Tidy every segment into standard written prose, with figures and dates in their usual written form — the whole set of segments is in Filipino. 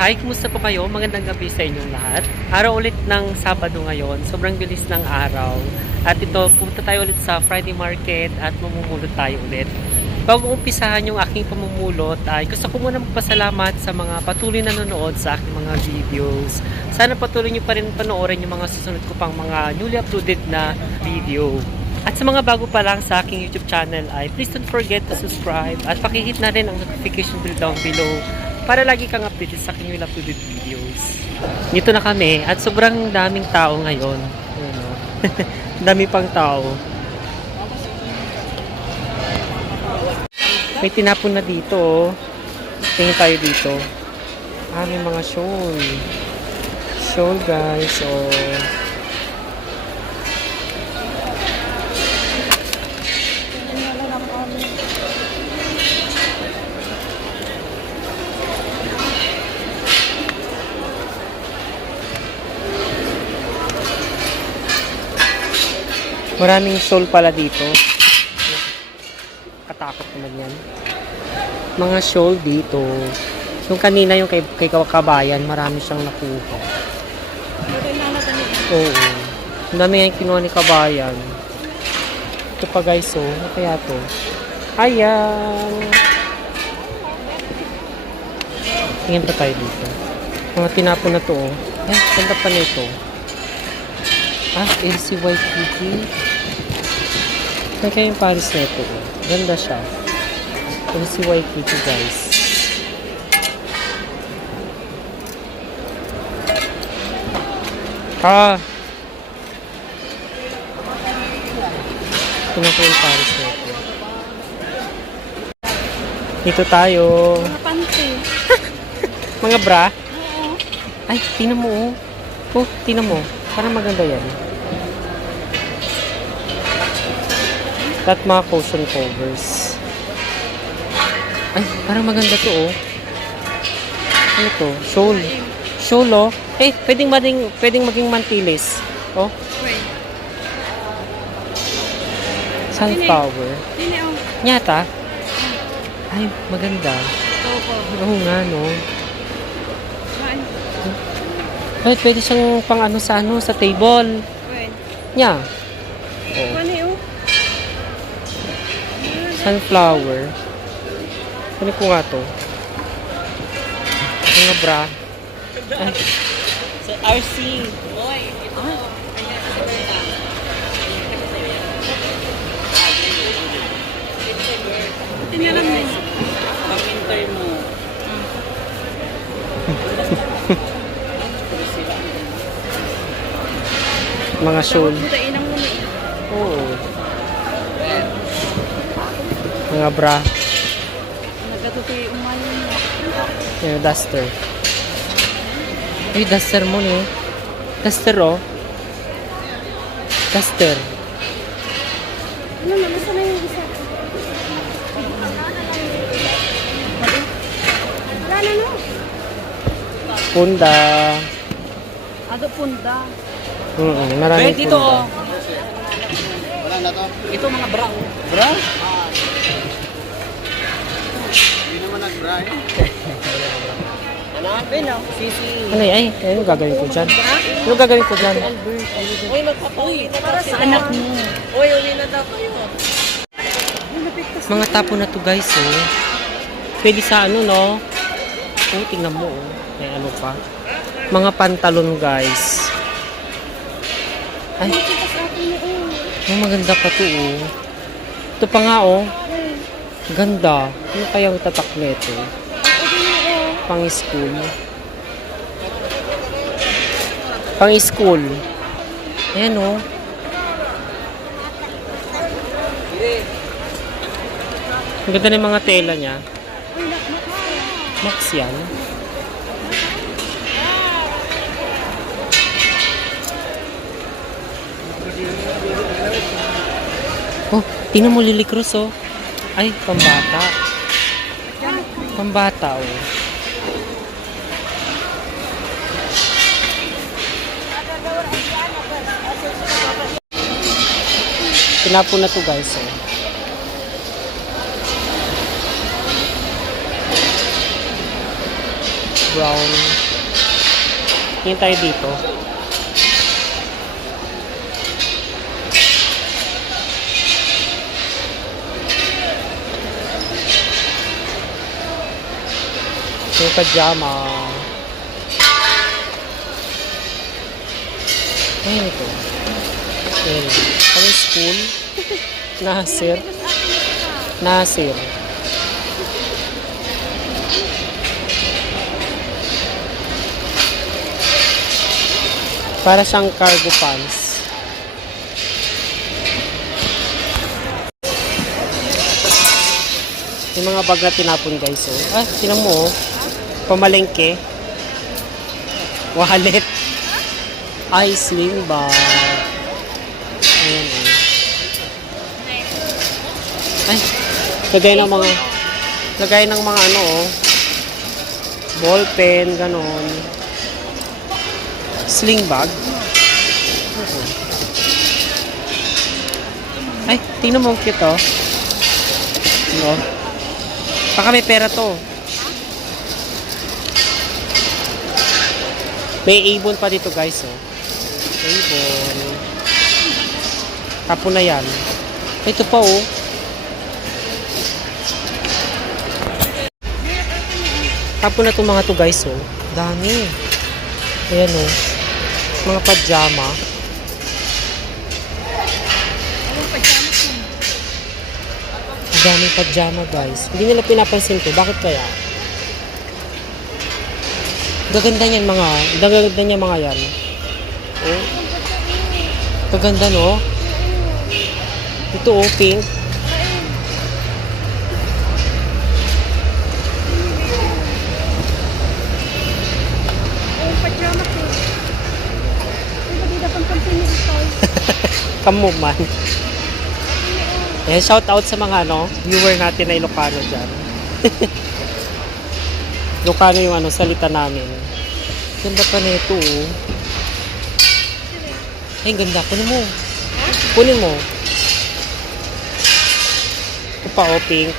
Hi, kumusta po kayo? Magandang gabi sa inyong lahat. Araw ulit ng Sabado ngayon. Sobrang bilis ng araw. At ito, pumunta tayo ulit sa Friday Market at mamumulot tayo ulit. Bago umpisahan yung aking pamumulot, ay gusto ko muna magpasalamat sa mga patuloy na nanonood sa aking mga videos. Sana patuloy nyo pa rin panoorin yung mga susunod ko pang mga newly uploaded na video. At sa mga bago pa lang sa aking YouTube channel ay please don't forget to subscribe at pakihit na rin ang notification bell down below para lagi kang updated sa aking newly uploaded videos. Dito na kami at sobrang daming tao ngayon. Ayan, oh. Dami pang tao. May tinapon na dito, oh. Tingin tayo dito. May mga shawl. Shawl, guys, oh. Maraming shawl pala dito. Katakot naman yan. Mga shawl dito. Yung kanina yung kay Kabayan, marami siyang nakuha. Oo. Ang dami nga yung kinuha ni Kabayan. Ito pa guys, oh. Ano kaya to? Ayan! Tingin pa tayo dito. Mga tinapon na to, oh. Ay, ganda pa nito. LC White Kitty. May kayong Paris na ito. Ganda siya. LC White Kitty, guys. Ito na ko yung Paris na ito. Dito tayo. Mga panty. Mga bra. Oo. Ay, tinan mo, oh. Oh, tinan mo. Parang maganda yan. At mga cushion covers. Ay, parang maganda to, oh. Ano to? Shawl. Shawl, oh. Eh, pwedeng maging mantilis. Oh. Wait. Sunflower. Dili, oh. Nyata. Ay, maganda. Opo. Oo nga, no. Ay. Ay, pwede siyang pang ano sa table. Wait. Nya. Oh. Kani, oh. Sunflower. Ano ko nga to? Mga bra. Ay. Sa RC. Boy, ito. Tiniram na yun. Pag-winter mo. Mga shawl. Butain ang muna. Oo. Mga bra. Nagatutoy umayon na. Yung duster. Ay, duster mo ni. Duster, oh. Duster. Ano na, nasa na yung isa? Wala na, no? Punda. Ado punda. Maraming Wait, dito, punda. oh. Wala na to. Ito mga bra, oh. Bra? Hindi naman nag-bra, eh. Ano? Pino? Sisi. Ano ay? Ano gagawin ko dyan? Ano gagawin ko dyan? Uy, magpapauwi na daw Sa anak mo. Uy, uwi na daw kayo. Mga tapo na to guys, oh. Pwede sa ano, no? Oh, tingnan mo, oh. May ano pa. Mga pantalon, guys. Ay, oh, maganda pa to, oh. Ito pa nga, oh. Ganda. Ano kayang tatak nito? Pang school. Pang school. Ayan, oh. Ang ganda ng mga tela niya. Max yan. Oh, tingnan mo Lily Cruz, oh. Ay, pambata. Pambata, oh. Tinapon na to guys, oh. brown. Tingin tayo dito. Yung pajama. Ayun ito. Ayun. Pang school. Nasir. Nasir. Para siyang cargo pants. Yung mga bag na tinapon guys. Oh. Ah, tinan mo oh. Pamalengke. Wallet. Ay, sling bag. Ayan oh. Ay, lagay ng mga ano oh. Ball pen, ganon. Sling bag. Ay, tingnan mo cute oh. No. Baka may pera to. May Avon pa dito guys oh. Avon. Tapon na yan. Ito pa oh. Tapon na itong mga to guys oh. Dami. Ayan oh. Mga pajama. Ang daming pajama guys. Hindi nila pinapansin to. Bakit kaya? Gaganda niyan mga yan. Oh. Gaganda no? Ito oh, pink. Kamu man. Eh, shout out sa mga viewer natin na Ilocano dyan. Ilocano yung salita namin. Ganda pa na ito oh. Ay, ganda. Kunin mo. Kunin mo. Ito pa oh, pink.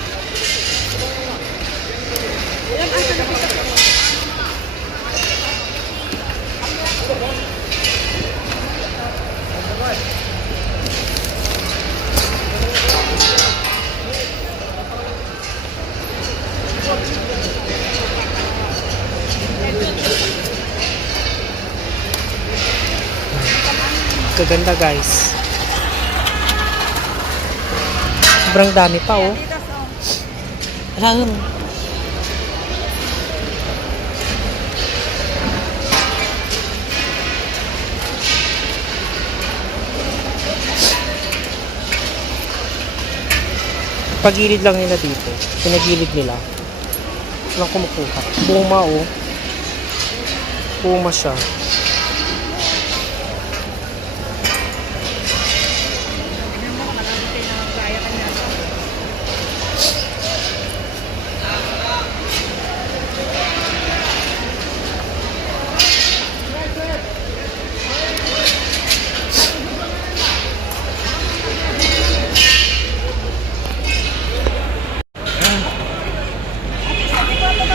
Gaganda guys. Sobrang dami pa oh. Alam. Pagilid lang nila dito. Pinagilid nila. Walang kumukuha. Puma oh. Puma siya.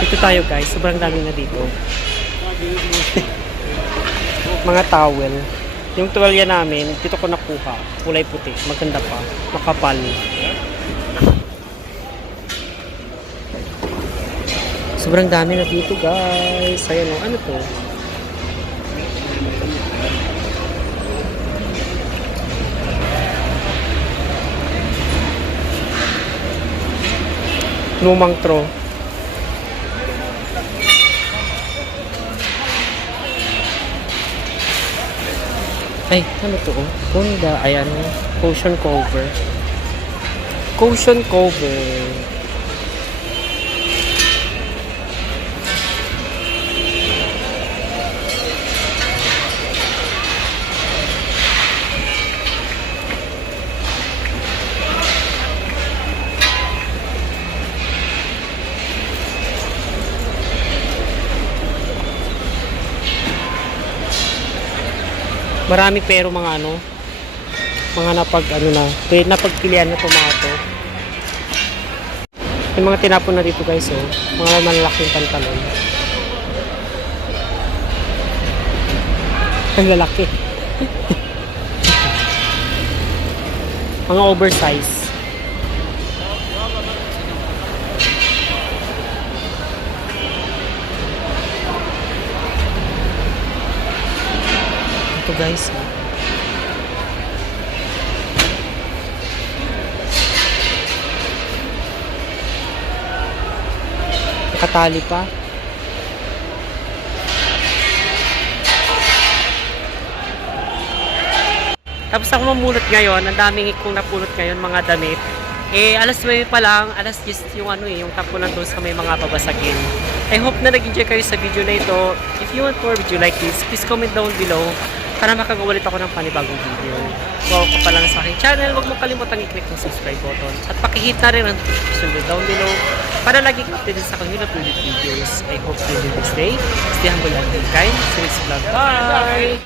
Dito tayo guys, sobrang dami na dito. Mga towel. Yung tuwalya namin, dito ko nakuha. Kulay puti, maganda pa. Makapal. Sobrang dami na dito guys. Ayan o, ano to? Lumang tro. Ay, ano to oh? Honda, ayan, cushion cover. Cushion cover. Marami pero mga mga napagpilian na tomato. Yung mga tinapon na dito guys oh, mga malalaking pantalon. Ang lalaki. Mga oversize. Ito guys. Nakatali pa. Tapos ako mamulot ngayon, ang daming kong napulot ngayon mga damit. Eh, alas 9 pa lang, alas 10 yung yung tapunan doon sa may mga babasagin. I hope na nag-enjoy kayo sa video na ito. If you want more video like this, please comment down below para makagawa ulit ako ng panibagong video. Kung ka pa lang sa aking channel, huwag mong kalimutang i-click yung subscribe button at pakihit na rin ang notification bell down below para lagi ka updated sa aking uploaded videos. I hope you enjoy this day. Stay humble and be kind. See you next vlog. Bye!